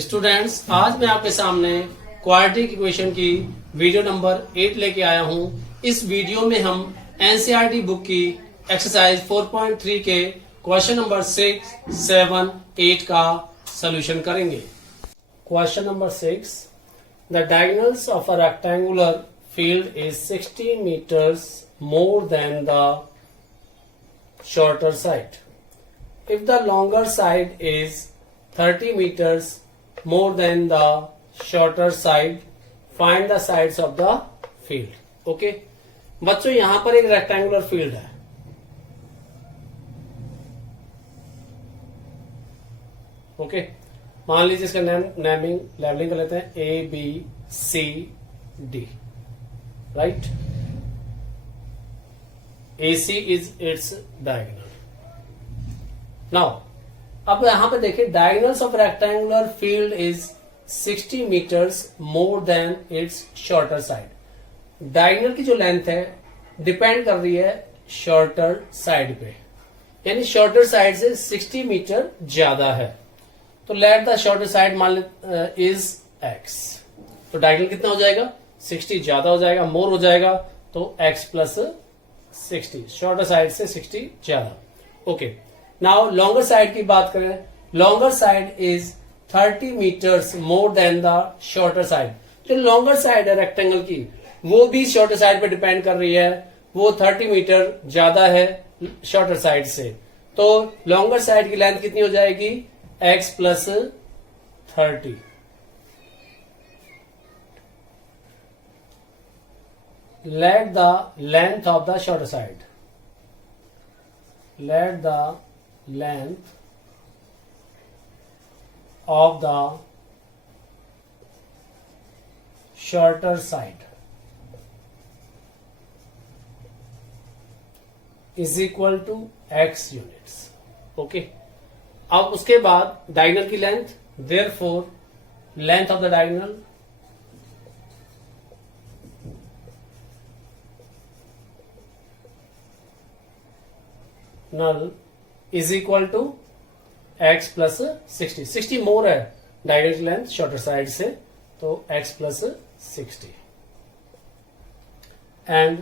Students, आज मैं आपके सामने क्वाड्रेटिक इक्वेशन की वीडियो नंबर 8 लेके आया हूं। इस वीडियो में हम एनसीईआरटी बुक की एक्सरसाइज 4.3 के क्वेश्चन नंबर 6, 7, 8 का सॉल्यूशन करेंगे। Question number 6, the diagonals of a rectangular field is 16 meters more than the shorter side. If the longer side is 30 meters more than the shorter side, find the sides of the field. Okay, बच्चों यहां पर एक rectangular field है। Okay, मान लीजिए इसका naming levelling कर लेते हैं A B C D, right. A C is it's diagonal. Now अब यहां पे देखिए, diagonals of rectangular field is 60 meters more than its shorter side. Diagonal की जो लेंथ है डिपेंड कर रही है शॉर्टर साइड पे, यानी शॉर्टर साइड से 60 मीटर ज्यादा है। तो लेट द शॉर्टर साइड मान इज एक्स, तो डायगोनल कितना हो जाएगा, 60 ज्यादा हो जाएगा, मोर हो जाएगा, तो x प्लस 60, शॉर्टर साइड से 60 ज्यादा। ओके, नाउ लॉन्गर साइड की बात करें, longer side is 30 meters more then the shorter side. जो लॉन्गर साइड है रेक्टेंगल की, वो भी शॉर्टर साइड पे डिपेंड कर रही है, वो 30 मीटर ज्यादा है शॉर्टर साइड से। तो लॉन्गर साइड की लेंथ कितनी हो जाएगी, x plus 30। Let the length of the shorter side. Let the length of the shorter side is equal to x units. Okay. अब उसके बाद डायगोनल की length, therefore length of the diagonal null is equal to x plus 60. 60 मोर है diagonal length shorter side से, तो x plus 60 and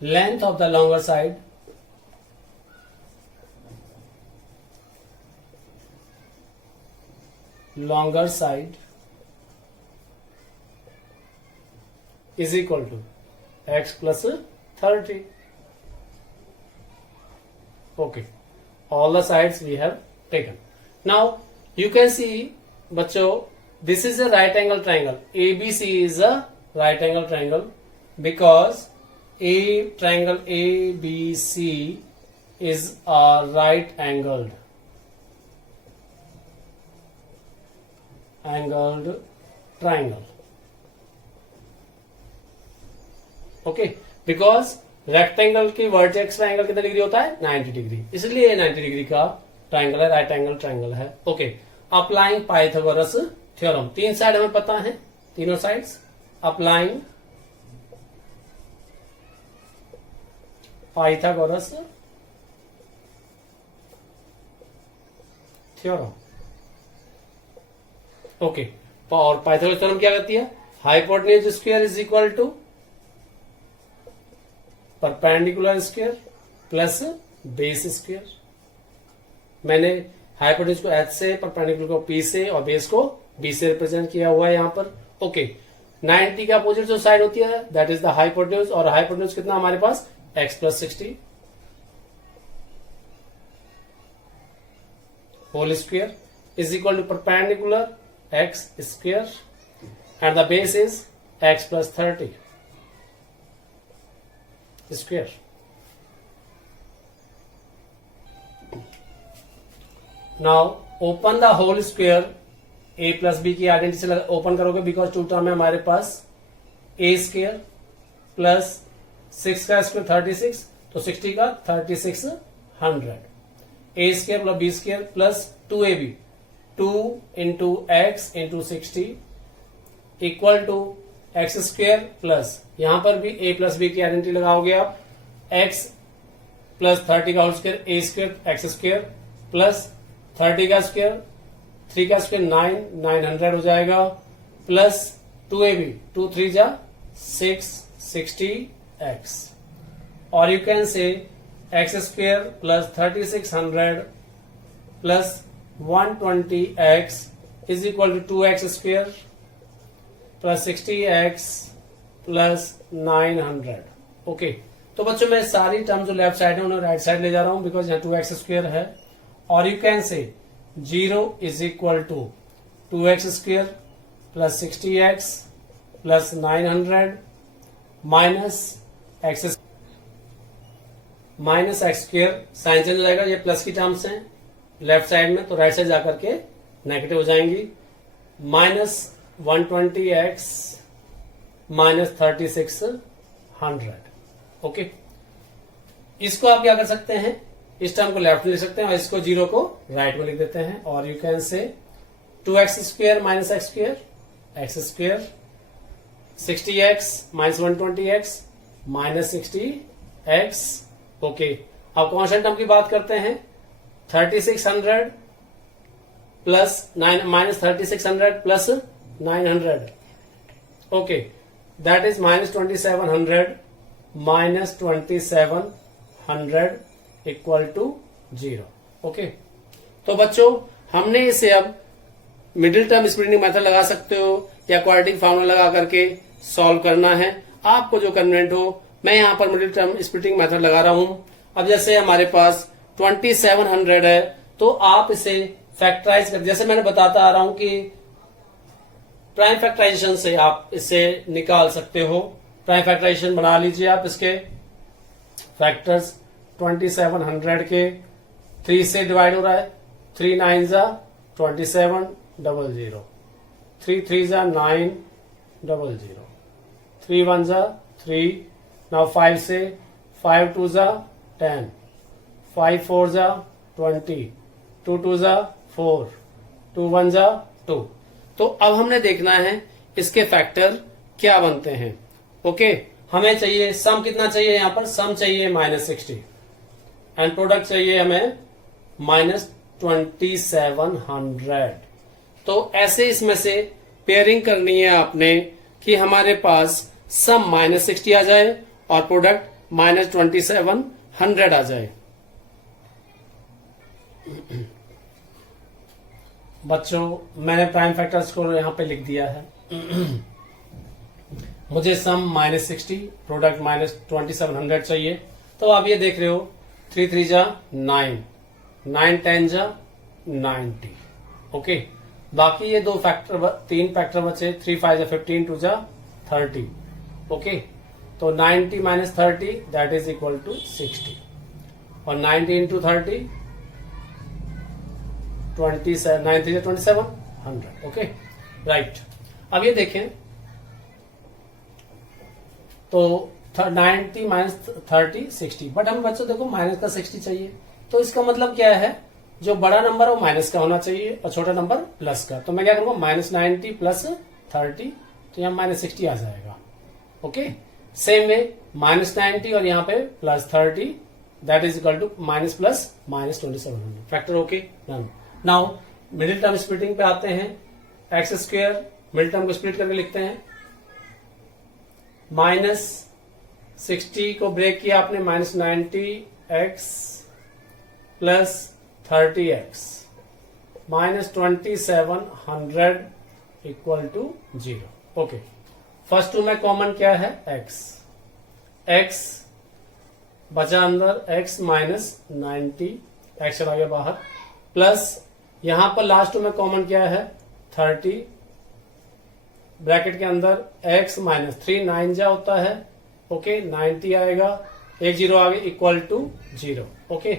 length of the longer side is equal to x plus 30. Okay, all the sides we have taken. Now you can see, बच्चों, this is a right angle triangle. ABC is a right angle triangle because triangle ABC is a right angled triangle. Okay, because rectangle की vertex का angle कितना degree होता है, 90 degree, इसलिए 90 degree का triangle है, right angle triangle है। Okay, applying Pythagoras theorem, तीन साइड हमें पता है, तीनों sides applying Pythagoras theorem. Okay, और पाइथागोरस थ्योरम क्या कहती है, hypotenuse square is equal to perpendicular square plus base square. मैंने हाइपोटेन्यूज को h से, परपेंडिकुलर को p से और बेस को b से रिप्रेजेंट किया हुआ है यहां पर। ओके, 90 का अपोजिट जो साइड होती है दैट इज द हाइपोटेन्यूज, और हाइपोटेन्यूज कितना हमारे पास, x plus 60 whole square is equal to perpendicular x square and the base is x plus 30 square. Now open the whole square, a plus B की identity से open करोगे, because two term है हमारे पास, a square plus 6 का square 36, तो 60 का 3600, a square plus b square plus 2ab, 2 into x into 60 equal to x square plus, यहां पर भी a प्लस बी की आइडेंटिटी लगाओगे आप, x प्लस 30 का whole square, a square x square plus 30 का स्क्वायर 3 का स्क्वायर 900 हो जाएगा, प्लस 2ab 2 3 जा 6 60x, और you can say x square plus 3600 plus 120x is equal to 2x square plus 60x plus 900। Okay, तो बच्चों मैं सारी टर्म जो लेफ्ट साइड है उन्हें राइट साइड ले जा रहा हूं, बिकॉज यहाँ 2x स्क्वायर है, और you can say 0 is equal to 2x square plus 60x plus 900 minus x square, sign change हो जाएगा, ये प्लस की टर्म्स हैं लेफ्ट साइड में, तो राइट साइड जाकर के नेगेटिव हो जाएंगी, माइनस 120x माइनस 3600। ओके, इसको आप क्या कर सकते हैं, इस टर्म को लेफ्ट में लिख सकते हैं और इसको 0 को राइट में लिख देते हैं, और you can say 2x square minus x square 60x minus 120x minus 60x। Okay, अब कॉन्स्टेंट टर्म की बात करते हैं, 3600 plus 9 minus 3600 plus 900। Okay, that is minus 2700 minus 2700 equal to 0। Okay, तो बच्चों हमने इसे अब मिडिल टर्म स्प्लिटिंग मेथड लगा सकते हो या क्वाड्रेटिक फार्मूला लगा करके सॉल्व करना है, आपको जो कन्वीनियंट हो। मैं यहां पर मिडिल टर्म स्प्लिटिंग मेथड लगा रहा हूं। अब जैसे हमारे पास 2700 है, तो आप इसे फैक्टराइज कर, जैसे मैंने बताता आ रहा हूं कि प्राइम फैक्टराइजेशन से आप इसे निकाल सकते हो। प्राइम फैक्टराइजेशन बना लीजिए आप, इसके फैक्टर्स 2700 के 3 से डिवाइड हो रहा है, 3 9 जा 27 00, 3 3 जा 9 00, 3 1 जा 3, नाउ 5 से 5 2 जा 10, 5 4 जा 20, 2 2 जा 4, 2 1 जा 2। तो अब हमने देखना है इसके फैक्टर क्या बनते हैं। ओके, हमें चाहिए सम, कितना चाहिए यहां पर, सम चाहिए -60 एंड प्रोडक्ट चाहिए हमें -2700। तो ऐसे इसमें से पेयरिंग करनी है आपने कि हमारे पास सम -60 आ जाए और प्रोडक्ट -2700 आ जाए। बच्चों मैंने प्राइम फैक्टर्स को यहां पे लिख दिया है। मुझे सम -60 प्रोडक्ट -2700 चाहिए। तो आप ये देख रहे हो 3 3 जा 9, 9 10 जा 90। ओके, बाकी ये 3 फैक्टर बचे, 3 5 जा 15, 2 जा 30। ओके, तो 90 minus 30 that is equal to 60, और 90 इंटू 30 27 9 3 2700। Okay, right. अब ये देखें तो 90 माइनस 30 60, बट हमें बच्चों देखो माइनस का 60 चाहिए, तो इसका मतलब क्या है, जो बड़ा नंबर है वो माइनस का होना चाहिए और छोटा नंबर प्लस का। तो मैं क्या करूंगा, -90 प्लस 30, तो यहाँ -60 आ जाएगा। ओके, सेम वे -90 और यहाँ पे +30 that is equal to minus plus -2700 factor. Okay, now middle term splitting पे आते हैं। एक्स स्क्वायर मिडिल टर्म को स्प्लिट करके लिखते हैं, -60 को ब्रेक किया आपने, -90x plus 30x -2700 equal to 0। Okay, first two में कॉमन क्या है, x बचा अंदर, x -90, x चला गया बाहर, प्लस यहां पर लास्ट टू में कॉमन क्या है, 30 ब्रैकेट के अंदर x -3 9 जा होता है। ओके, 90 आएगा, एक 0 आ गया इक्वल टू 0। ओके,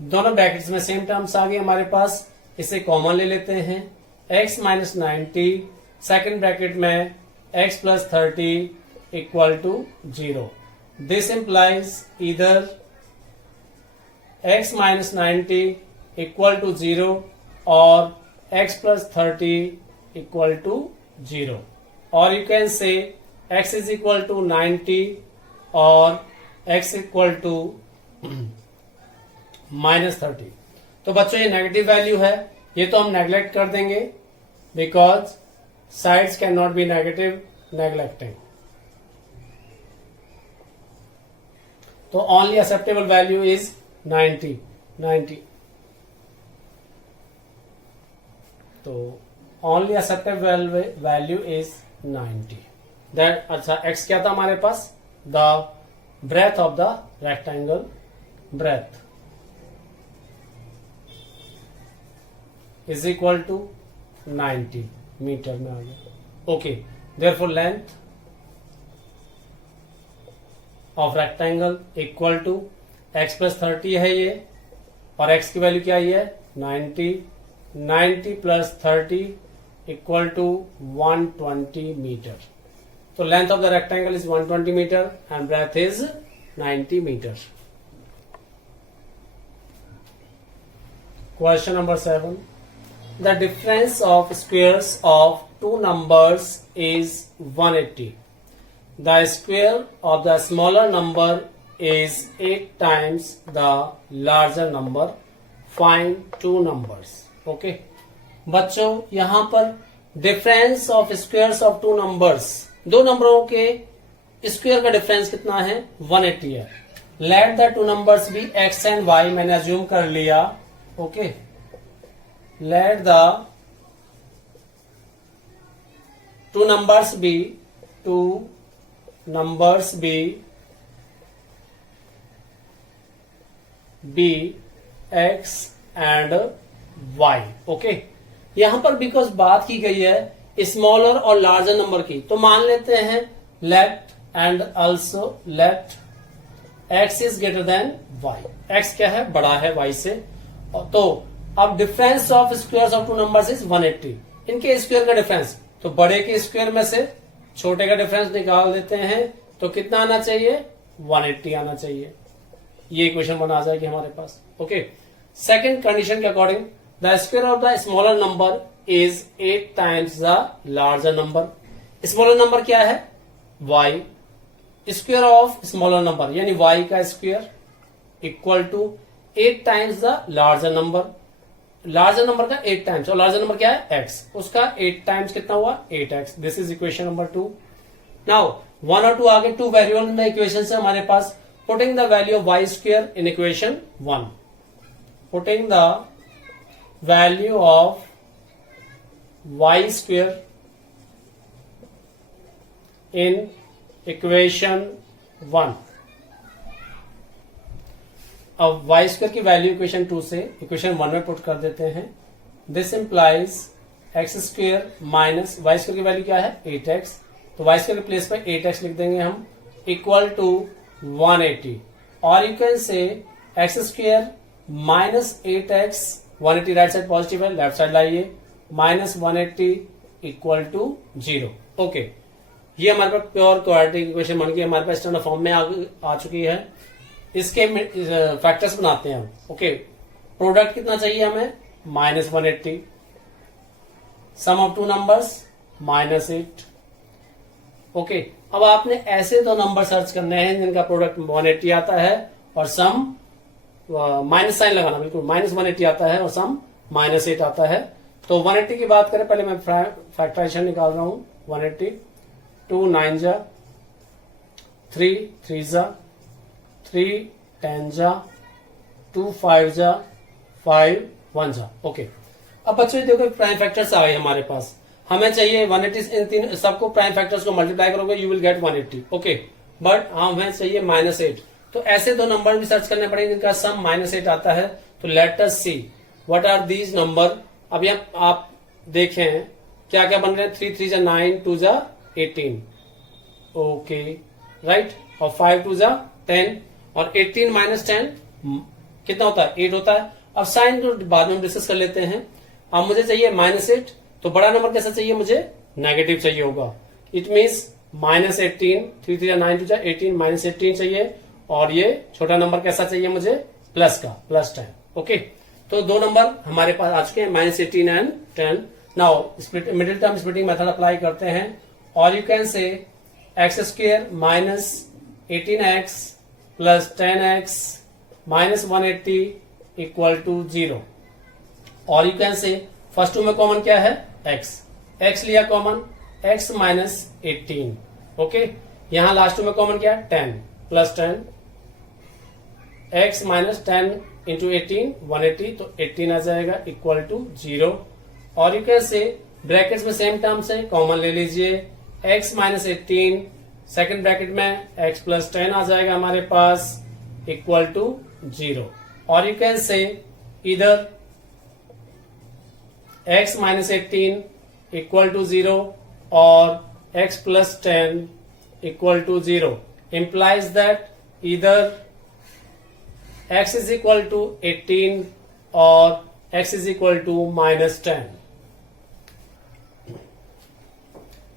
दोनों ब्रैकेट्स में सेम टर्म्स आ गए हमारे पास, इसे कॉमन ले लेते हैं, x -90 सेकेंड ब्रैकेट में x plus 30 equal to 0। This implies इधर x -90 इक्वल टू 0 और x प्लस 30 इक्वल टू 0, और you can say x is equal to 90 और x इक्वल टू -30। तो बच्चों ये नेगेटिव वैल्यू है, ये तो हम नेग्लेक्ट कर देंगे because sides can not be negative, neglecting. तो ओनली एक्सेप्टेबल वैल्यू इज 90। तो only acceptable value is 90। That अच्छा x क्या था हमारे पास? The breadth of the rectangle, breadth is equal to 90 metre में आ गया। Okay, therefore length of rectangle equal to x plus 30 है ये, और x की वैल्यू क्या है? 90 प्लस 30 इक्वल टू 120 मीटर। तो length of the rectangle is 120 metre and breadth is 90 metre. Question number 7, the difference of squares of two numbers is 180. The square of the smaller number is 8 times the larger number. Find two numbers. Okay. बच्चों यहां पर difference of squares of two numbers, दो नंबरों के square का difference कितना है? 180 है। Let the two numbers be x and y, मैंने अज्यूम कर लिया। Okay, let the two numbers be x and y। Okay, यहां पर बिकॉज बात की गई है स्मॉलर और लार्जर नंबर की, तो मान लेते हैं let and also let x is greater than y। x क्या है? बड़ा है y से। तो अब difference of squares of two numbers is 180। इनके स्क्वायर का डिफरेंस, तो बड़े के स्क्वायर में से छोटे का डिफरेंस निकाल देते हैं, तो कितना आना चाहिए? 180 आना चाहिए। ये इक्वेशन बना जाएगी हमारे पास। ओके, सेकंड कंडीशन के according the square of the smaller number is 8 times the larger number. Smaller number क्या है? y। Square of smaller number यानी y का square equal to 8 times the larger number. Larger number का 8 times, और larger number क्या है? x। उसका 8 times कितना हुआ? 8x। This is equation number 2। Now 1 और 2 आगे 2 वेरिएबल में इक्वेशन है हमारे पास। Putting the value of y square in equation 1, putting the value of y square in equation 1। अब y स्क्वायर की वैल्यू इक्वेशन 2 से इक्वेशन 1 में पुट कर देते हैं। This implies x square minus y square की वैल्यू क्या है? 8x। तो y स्क्वायर के प्लेस पर 8x लिख देंगे हम, इक्वल टू 180। और you can say x square minus 8x, 180 right side positive है, लेफ्ट साइड लाइए, माइनस 180 इक्वल टू 0। ओके, ये हमारे पास प्योर क्वाड्रेटिक इक्वेशन बन के हमारे पास स्टैंडर्ड फॉर्म में आ चुकी है। इसके फैक्टर्स बनाते हैं हम। ओके, प्रोडक्ट कितना चाहिए हमें? Minus 180। Sum of two numbers -8। Okay, अब आपने ऐसे दो नंबर सर्च करने हैं जिनका प्रोडक्ट 180 आता है और सम माइनस साइन लगाना, बिल्कुल -180 आता है और सम -8 आता है। तो 180 की बात करें, पहले मैं फैक्टराइजेशन निकाल रहा हूं। 180, 2 9 जा, 3 3 जा, 3 10 जा, 2 5 जा, 5 1 जा। ओके, अब बच्चों देखो प्राइम फैक्टर्स आ गए हमारे पास। हमें चाहिए 180, इन तीन सबको प्राइम फैक्टर्स को मल्टीप्लाई करोगे you will get 180। Okay, but हमें चाहिए -8। तो ऐसे दो नंबर भी सर्च करने पड़ेंगे जिनका सम -8 आता है। तो let us see what are these number. अब यहाँ आप देखें क्या क्या बन रहे हैं। 3 3 जा 9, 2 जा 18। ओके राइट, और 5 2 जा 10, और 18 - 10 कितना होता है? 8 होता है। अब साइन तो बाद में हम डिस्कस कर लेते हैं। अब मुझे चाहिए -8, तो बड़ा नंबर कैसा चाहिए? मुझे नेगेटिव चाहिए होगा। इट मीन्स -18, 3 3 जा 9, 2 जा 18, -18 चाहिए। और ये छोटा नंबर कैसा चाहिए मुझे? प्लस का, +10। ओके, तो दो नंबर हमारे पास आ चुके हैं, -18 and 10। Now middle term splitting method apply करते हैं, और यू कैन से x² -18x + 10x -180 = 0। और you can say first two में कॉमन क्या है x लिया कॉमन, x माइनस 18। ओके, यहां लास्ट टू में कॉमन क्या है 10 प्लस 10, x माइनस 10 इंटू 18 180, तो 18 आ जाएगा इक्वल टू 0। और यू कैन से ब्रैकेट्स में सेम टर्म से कॉमन ले लीजिए, x माइनस 18 सेकेंड ब्रैकेट में x प्लस 10 आ जाएगा हमारे पास इक्वल टू 0। और यू कैन से इधर x माइनस 18 इक्वल टू 0 और x plus 10 equal to 0 implies that either x is equal to 18 और x is equal to minus 10।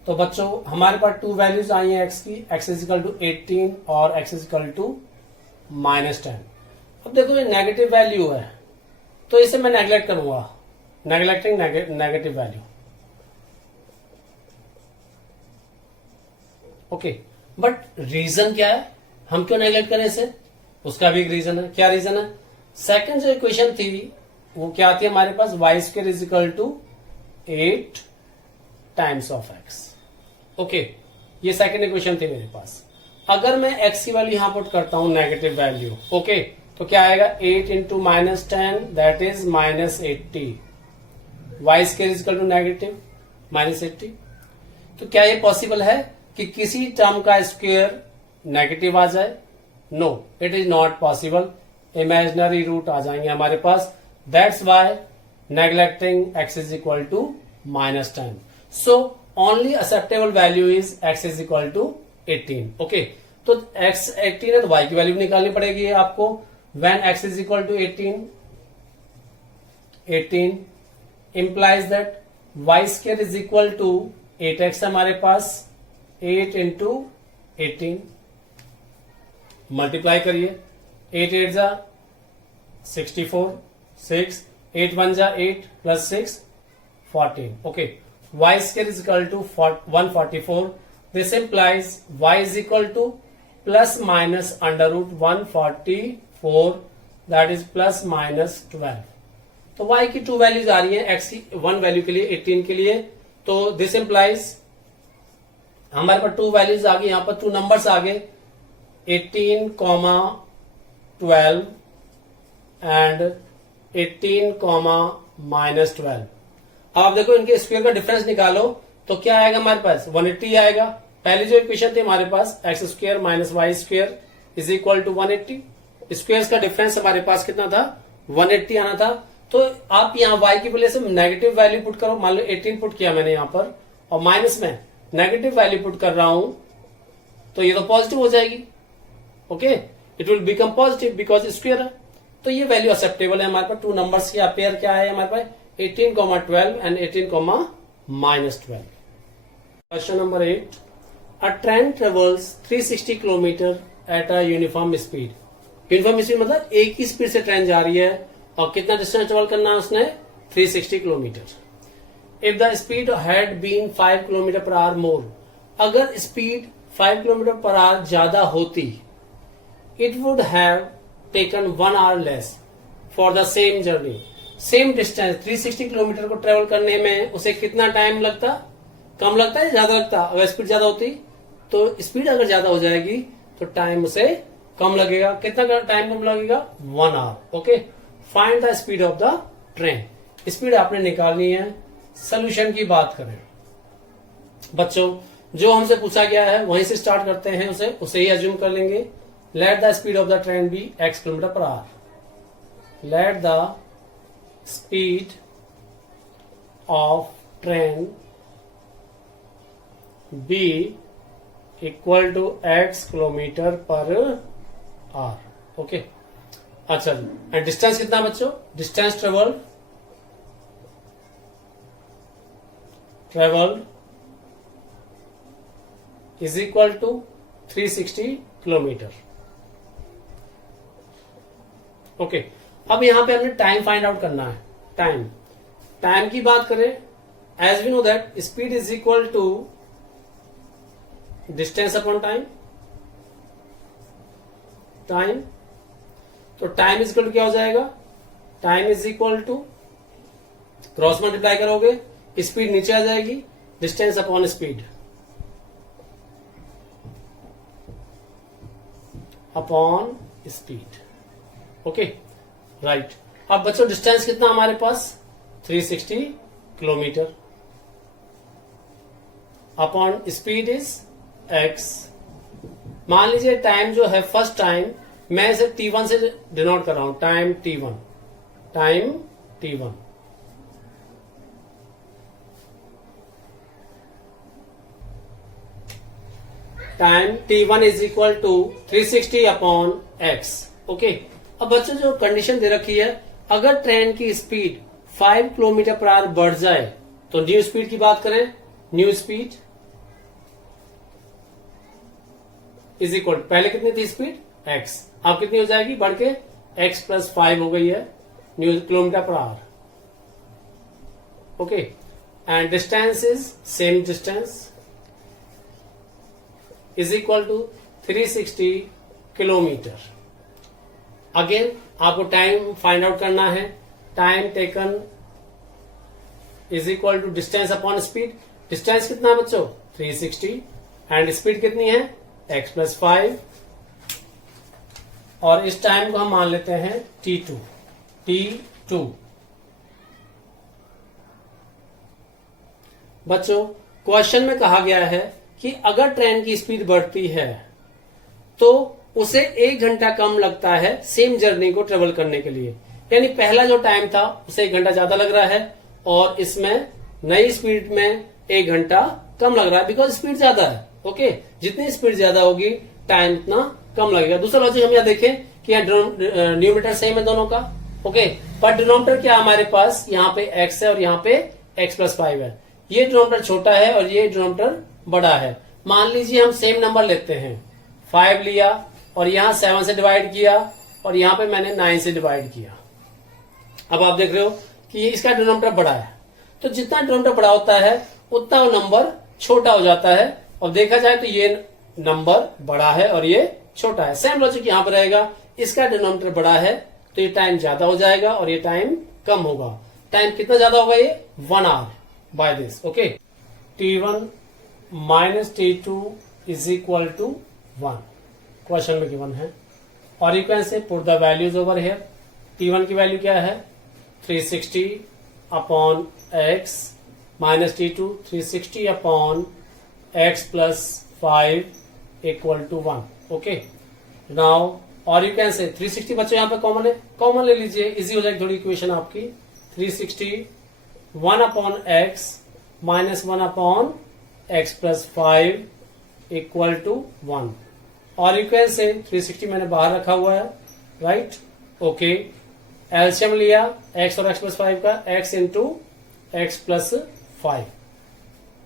तो बच्चों हमारे पास टू वैल्यूज आई हैं x की, x is equal to 18 और x is equal to minus 10। अब देखो ये नेगेटिव वैल्यू है तो इसे मैं नेग्लेक्ट करूंगा, neglecting negative value. Okay, but reason क्या है, हम क्यों नेग्लेक्ट करें इसे, उसका भी एक रीजन है। क्या रीजन है, सेकंड जो इक्वेशन थी वो क्या थी हमारे पास, y square is equal to 8 times of x. Okay, ये सेकंड इक्वेशन थी मेरे पास। अगर मैं एक्स की वैल्यू यहां पुट करता हूं नेगेटिव वैल्यू, ओके, तो क्या आएगा 8 into minus 10 that is minus 80। Y square is equal to negative minus 80। तो क्या ये पॉसिबल है कि किसी टर्म का स्क्वायर नेगेटिव आ जाए? No, it is not possible. Imaginary root आ जाएंगे हमारे पास। That's why neglecting x is equal to minus 10। So only acceptable value is x is equal to 18। Okay, तो x 18 है तो y की वैल्यू निकालनी पड़ेगी आपको। When x is equal to 18 implies that y square is equal to 8x हमारे पास, 8 into 18 multiply करिए, 8 8 जा 64, 6 8 1 जा 8 plus 6 14। Okay, y square is equal to 144. This implies y is equal to plus minus under root 144, that is plus minus 12. तो y की to values आ रही है, x की one value के लिए 18 के लिए। तो दिस इंप्लाइज हमारे पास टू वैल्यूज आ गई, यहां पर टू नंबर्स आ गए 18, 12 एंड 18, माइनस 12। अब आप देखो इनके स्क्वायर का डिफरेंस निकालो तो क्या आएगा हमारे पास 180 आएगा। पहली जो इक्वेशन थी हमारे पास x square minus y square is equal to 180। Squares का डिफरेंस हमारे पास कितना था 180 आना था। तो आप यहाँ y की वजह से नेगेटिव वैल्यू पुट करो, मान लो 18 पुट किया मैंने यहाँ पर और माइनस में नेगेटिव वैल्यू पुट कर रहा हूं तो ये तो पॉजिटिव हो जाएगी। Okay, it will become positive because square है। तो ये वैल्यू एक्सेप्टेबल है हमारे पास। टू नंबर्स की पेयर क्या है हमारे पास 18, 12 and 18, minus 12. Question number 8. A train travels 360 kilometre at a uniform speed. Uniform speed मतलब एक ही स्पीड से ट्रेन जा रही है और कितना डिस्टेंस ट्रेवल करना है उसने 360 kilometre. If the speed had been 5 kilometre per hour more, अगर स्पीड 5 किलोमीटर पर आवर ज्यादा होती, it would have taken 1 hour less for the same journey. Same distance 360 kilometre को ट्रेवल करने में उसे कितना टाइम लगता, कम लगता है ज्यादा लगता? अगर स्पीड ज्यादा होती तो स्पीड अगर ज्यादा हो जाएगी तो टाइम उसे कम लगेगा। कितना टाइम कम लगेगा 1 hour. Okay, find the speed of the train. Speed आपने निकालनी है। सोल्यूशन की बात करें बच्चों, जो हमसे पूछा गया है वहीं से स्टार्ट करते हैं, उसे ही अज्यूम कर लेंगे। Let the speed of the train be x kilometre per hour. Let the speed of train be equal to x kilometre per hour. Okay, अच्छा, एंड डिस्टेंस कितना बच्चों, distance travelled is equal to 360 kilometre. Okay, अब यहां पे हमने time find out करना है। Time की बात करें, as we know that speed is equal to distance upon time. तो टाइम इज इक्वल टू क्या हो जाएगा, time is equal to cross multiply करोगे, स्पीड नीचे आ जाएगी, distance upon speed upon speed. Okay right. अब बच्चों डिस्टेंस कितना हमारे पास 360 kilometre upon speed is x। मान लीजिए टाइम जो है फर्स्ट टाइम मैं इसे t1 से डिनोट कर रहा हूं, time t1, time t1। Time t1 is equal to 360 upon x। Okay, अब बच्चों जो कंडीशन दे रखी है, अगर ट्रेन की स्पीड 5 किलोमीटर पर आवर बढ़ जाए तो न्यू स्पीड की बात करें, न्यू स्पीड इज इक्वल, पहले कितनी थी स्पीड x, अब कितनी हो जाएगी बढ़ के x प्लस 5 हो गई है new kilometre per hour. Okay, and distance is same distance is equal to 360 kilometre. Again आपको टाइम फाइंड आउट करना है, time taken is equal to distance upon speed. Distance कितना है बच्चों 360 एंड स्पीड कितनी है x प्लस 5, और इस टाइम को हम मान लेते हैं t2। बच्चों क्वेश्चन में कहा गया है कि अगर ट्रेन की स्पीड बढ़ती है तो उसे 1 घंटा कम लगता है सेम जर्नी को ट्रेवल करने के लिए, यानी पहला जो टाइम था उसे 1 घंटा ज्यादा लग रहा है और इसमें नई स्पीड में 1 घंटा कम लग रहा है बिकॉज स्पीड ज्यादा है। ओके, जितनी स्पीड ज्यादा होगी टाइम उतना कम लगेगा। दूसरा लॉजिक हम यहाँ देखें कि यहाँ न्यूमीटर सेम है दोनों का। ओके, पर डिनोमिनेटर क्या हमारे पास यहाँ पे x है और यहाँ पे x प्लस 5 है। ये डिनोमिनेटर छोटा है और ये डिनोमिनेटर बड़ा है। मान लीजिए हम सेम नंबर लेते हैं, 5 लिया और यहाँ 7 से डिवाइड किया और यहाँ पे मैंने 9 से डिवाइड किया। अब आप देख रहे हो कि इसका डिनोमिनेटर बड़ा है, तो जितना डिनोमिनेटर बड़ा होता है उतना वो नंबर छोटा हो जाता है, और देखा जाए तो ये नंबर बड़ा है और ये छोटा है। सेम लॉजिक यहाँ पर रहेगा, इसका डिनोमिनेटर बड़ा है तो ये टाइम ज्यादा हो जाएगा और ये टाइम कम होगा। टाइम कितना ज्यादा होगा, ये 1 hour by this. Okay, t1 minus t2 is equal to 1, question में गिवन है, और you can say put the values over here. t1 की वैल्यू क्या है 360 upon x minus t2 360 upon x plus 5 equal to 1। Okay, now और you can say 360 बच्चों यहाँ पे कॉमन है, कॉमन ले लीजिए, इजी हो जाएगी थोड़ी इक्वेशन आपकी। 360 1 upon x minus 1 upon x plus 5 equal to 1, और यू कैन से 360 मैंने बाहर रखा हुआ है, राइट। ओके, एलसीएम लिया x और x प्लस 5 का, x into x plus 5,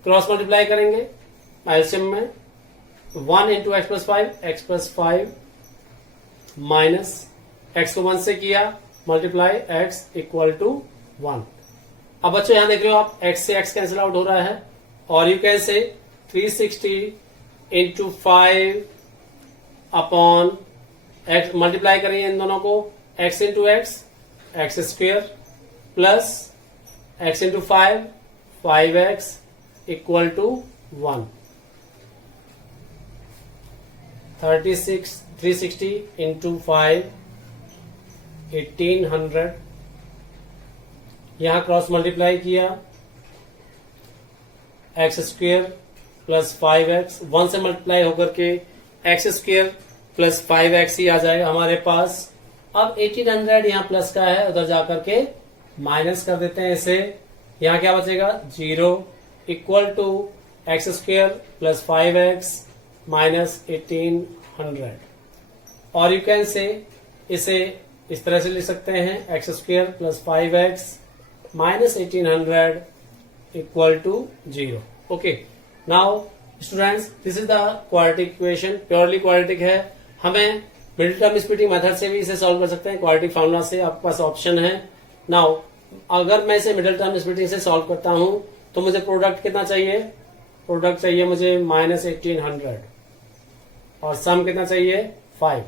cross multiply करेंगे एलसीएम में 1 into x plus 5, x plus 5 minus x को 1 से किया मल्टीप्लाई x इक्वल टू 1। अब बच्चों यहां देख रहे हो आप x से x कैंसिल आउट हो रहा है, और you can say 360 into 5 upon x, multiply करेंगे इन दोनों को, x into x square plus x into 5x equal to 1। 360 into 5 1800, यहां क्रॉस मल्टीप्लाई किया एक्स स्क्वेयर प्लस 5x, 1 से मल्टीप्लाई होकर के एक्स स्क्वेयर प्लस 5x ही आ जाएगा हमारे पास। अब 1800 यहाँ प्लस का है, उधर जाकर के माइनस कर देते हैं इसे, यहाँ क्या बचेगा 0 equal to x square plus 5x minus 1800, और यू कैन से इसे इस तरह से लिख सकते हैं x square plus 5x minus 1800 equal to 0। Okay, now students this is the quadratic equation, purely quadratic है। हमें मिडिल टर्म स्प्लिटिंग मेथड से भी इसे सॉल्व कर सकते हैं, क्वाड्रेटिक फार्मूला से आपके पास ऑप्शन है। नाउ अगर मैं इसे मिडिल टर्म स्प्लिटिंग से सॉल्व करता हूं तो मुझे प्रोडक्ट कितना चाहिए, प्रोडक्ट चाहिए मुझे माइनस 1800 और सम कितना चाहिए 5।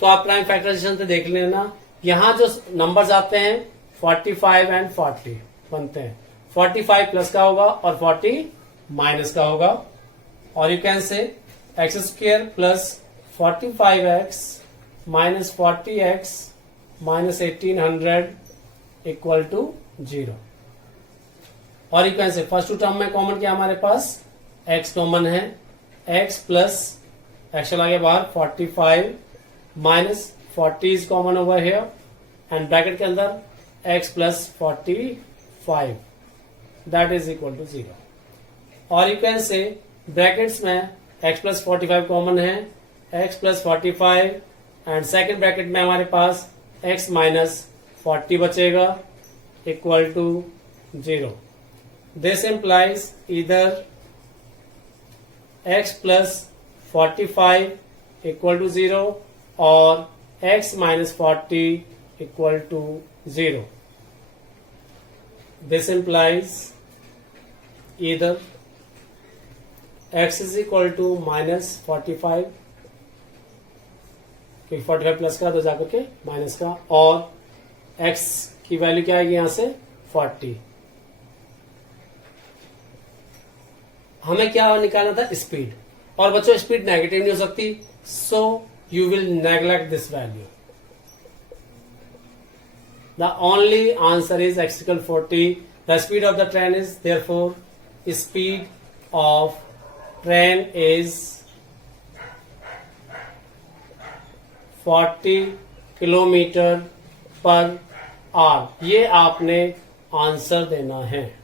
तो आप प्राइम फैक्टराइजेशन से देख लेना, यहां जो नंबर्स आते हैं 45 एंड 40, बनते हैं। 45 प्लस का होगा और 40 माइनस का होगा, और you can say x square plus 45x minus 40x minus 1800 equal to 0। और you can say first two term में कॉमन क्या हमारे पास, x कॉमन है, x प्लस एक्स चला गया बाहर 45 minus 40 is common over here and bracket के अंदर x plus 45 that is equal to 0। और यू कैन से ब्रैकेट्स में x प्लस 45 कॉमन है, x plus 45 and second bracket में हमारे पास x माइनस 40 बचेगा इक्वल टू 0। दिस इम्प्लाइज इधर x प्लस 45 इक्वल टू 0 और x minus 40 equal to 0। This implies either x is equal to minus 45 क्योंकि 45 plus का तो जाकर के माइनस का, और x की वैल्यू क्या आएगी यहां से 40। हमें क्या निकालना था, स्पीड, और बच्चों स्पीड नेगेटिव नहीं हो सकती, so you will neglect this value. The only answer is x equal 40. The speed of the train is therefore speed of train is 40 kilometre per our. ये आपने आंसर देना है।